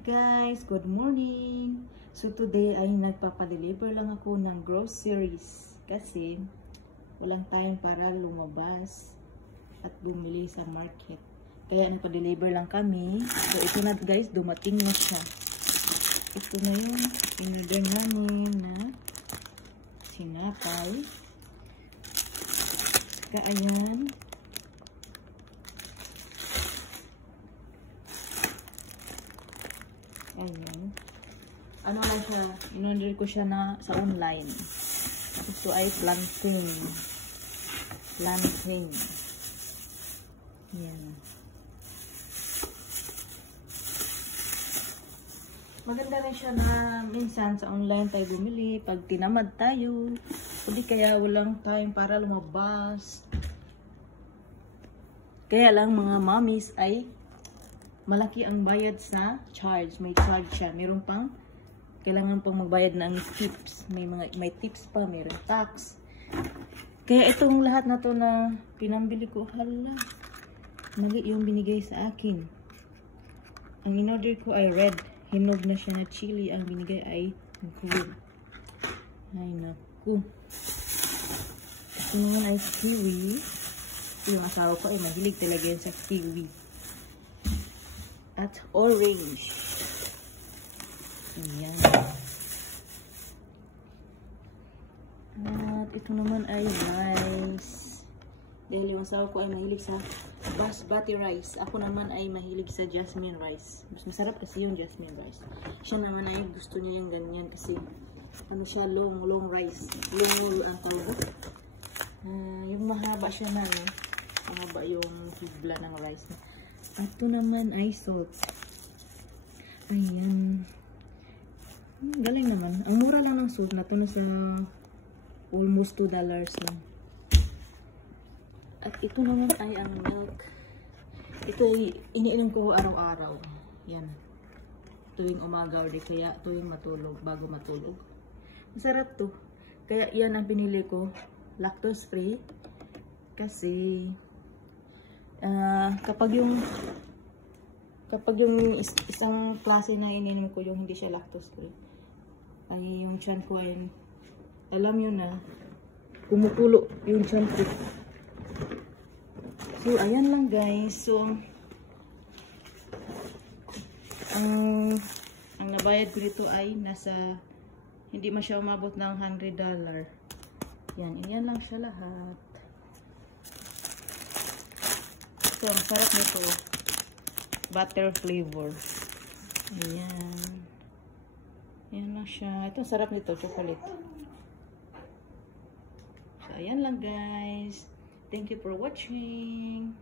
Guys, good morning. So today ay nagpapadeliver lang ako ng groceries kasi walang time para lumabas at bumili sa market. Kaya nagpa-deliver lang kami. So ito na guys, dumating na siya. Ito na yung in-order namin na sinapay. Saka ayan. Ayan. Ano lang siya, in-order ko siya na sa online. Ito ay plantain. Plantain. Ayan. Maganda rin siya na minsan sa online tayo bumili pag tinamad tayo. Hindi kaya walang time para lumabas. Kaya lang mga mommies ay malaki ang bayad sa charge. May charge siya. Meron pang kailangan pang magbayad ng tips. May tips pa, meron tax. Kaya itong lahat na to na pinambili ko, hala, mali yung binigay sa akin. Ang in-order ko ay red. Hinog na siya na chili. Ang binigay ay green. Ay naku. Ito naman ay kiwi. Yung asawa ko ay mahilig talaga yan sa kiwi. At orange. Ayan. At ito naman ay rice. Dahil yung asawa ko ay mahilig sa basmati rice. Ako naman ay mahilig sa jasmine rice. Mas masarap kasi yung jasmine rice. Siya naman ay gusto niya yung ganyan kasi ano siya, long rice. Long ang tawag. Yung mahaba siya na, no? Mahaba yung hibla ng rice. Ito naman ay salt. Ayan. Galing naman. Ang mura lang ng salt na ito. Nasa almost $2 lang. At ito naman ay ang milk. Ito ay iniinom ko araw-araw. Yan. Tuwing umaga o di kaya tuwing matulog, bago matulog. Masarap to. Kaya yan ang pinili ko. Lactose free. Kasi kapag yung isang klase na ininom ko yung hindi siya lactose free, ay yung tiyan ko ay, alam nyo na, kumukulo yung tiyan ko. So ayan lang guys. So ang nabayad ko dito ay nasa, hindi masya umabot ng $100. Yan lang siya lahat. So, ang sarap nito. Butter flavor. Ayan. Ayan lang siya. Ito, sarap nito. Chocolate. So, ayan lang guys. Thank you for watching.